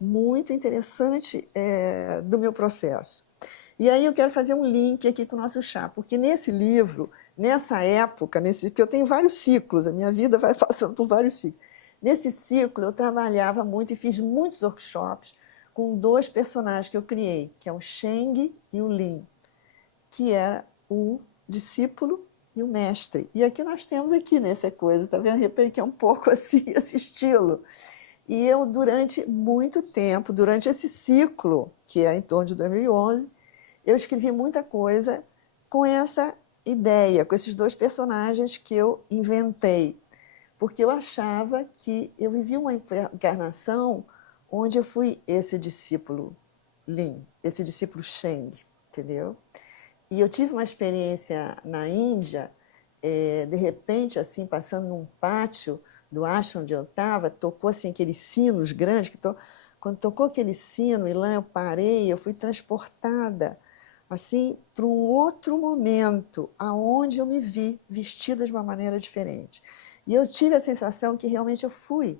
muito interessante do meu processo. E aí eu quero fazer um link aqui com o nosso chá, porque nesse livro, nessa época, porque eu tenho vários ciclos, a minha vida vai passando por vários ciclos. Nesse ciclo eu trabalhava muito e fiz muitos workshops com 2 personagens que eu criei, que é o Sheng e o Lin, que é o discípulo e o mestre. E aqui nós temos nessa coisa, tá vendo? Repare que é um pouco assim, esse estilo. E eu, durante muito tempo, durante esse ciclo, que é em torno de 2011, eu escrevi muita coisa com essa ideia, com esses 2 personagens que eu inventei. Porque eu achava que eu vivi uma encarnação onde eu fui esse discípulo Lin, esse discípulo Sheng, entendeu? E eu tive uma experiência na Índia, de repente, assim, passando num pátio do ashram onde eu estava, tocou assim, aqueles sinos grandes, quando tocou aquele sino, e lá eu parei, eu fui transportada assim, para um outro momento, aonde eu me vi vestida de uma maneira diferente. E eu tive a sensação que realmente eu fui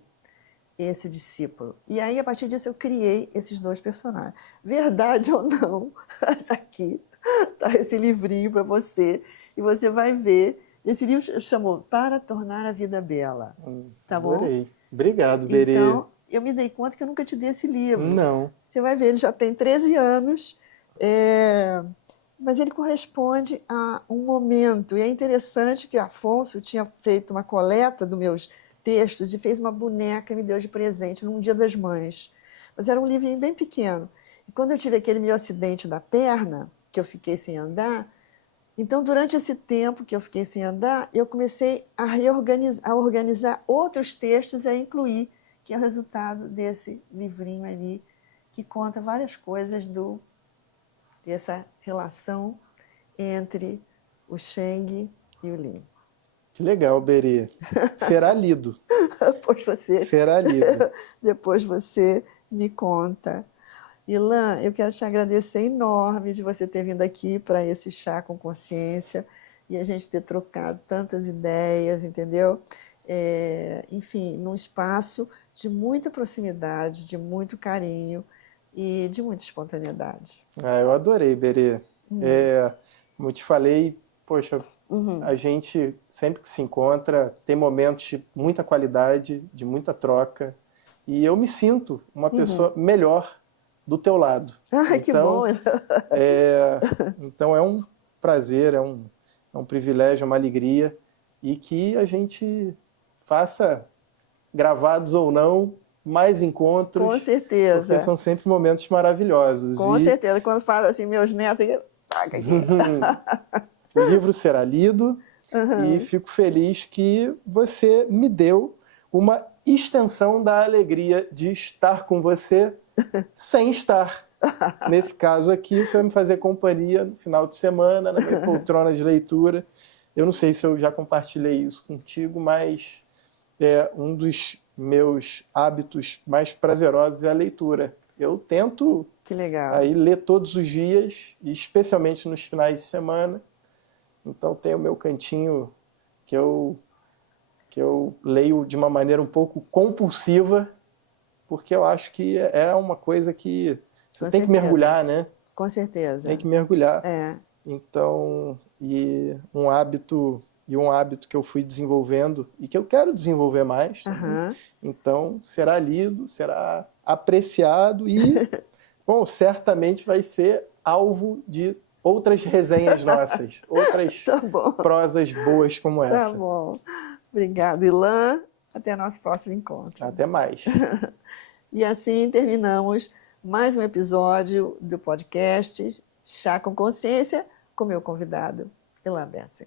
esse discípulo. E aí, a partir disso, eu criei esses 2 personagens. Verdade ou não, aqui está esse livrinho para você, e você vai ver. Esse livro chamou Para Tornar a Vida Bela. Tá bom? Adorei. Obrigado, Berê. Então, eu me dei conta que eu nunca te dei esse livro. Não. Você vai ver, ele já tem 13 anos, mas ele corresponde a um momento. E é interessante que Afonso tinha feito uma coleta dos meus textos e fez uma boneca e me deu de presente num Dia das Mães. Mas era um livrinho bem pequeno. E quando eu tive aquele meu acidente da perna, que eu fiquei sem andar, então, durante esse tempo que eu fiquei sem andar, eu comecei a organizar outros textos e a incluir, que é o resultado desse livrinho ali, que conta várias coisas dessa relação entre o Sheng e o Lin. Que legal, Berê. Será lido. Será lido. Depois você me conta. Ilan, eu quero te agradecer enorme de você ter vindo aqui para esse Chá com Consciência e a gente ter trocado tantas ideias, entendeu? Enfim, num espaço de muita proximidade, de muito carinho e de muita espontaneidade. Eu adorei, Berê. Como eu te falei, poxa, a gente sempre que se encontra tem momentos de muita qualidade, de muita troca, e eu me sinto uma pessoa melhor do teu lado. Ai, então, que bom! Então é um prazer, é um privilégio, é uma alegria, e que a gente faça, gravados ou não, mais encontros. Com certeza. Porque são sempre momentos maravilhosos. Com certeza. Quando falo assim, meus netos... O livro será lido e fico feliz que você me deu uma extensão da alegria de estar com você sem estar. Nesse caso aqui, você vai me fazer companhia no final de semana, na minha poltrona de leitura. Eu não sei se eu já compartilhei isso contigo, mas um dos meus hábitos mais prazerosos é a leitura. Eu tento aí ler todos os dias, e especialmente nos finais de semana. Então tem o meu cantinho que eu leio de uma maneira um pouco compulsiva, porque eu acho que é uma coisa que você tem que mergulhar, né? Com certeza. Tem que mergulhar. Então, e um hábito que eu fui desenvolvendo e que eu quero desenvolver mais. Então, será lido, será apreciado e, bom, certamente vai ser alvo de outras resenhas nossas, outras prosas boas como essa. Tá bom. Obrigada, Ilan. Até nosso próximo encontro. Até mais. E assim terminamos mais um episódio do podcast Chá com Consciência com meu convidado, Ilan Bessem.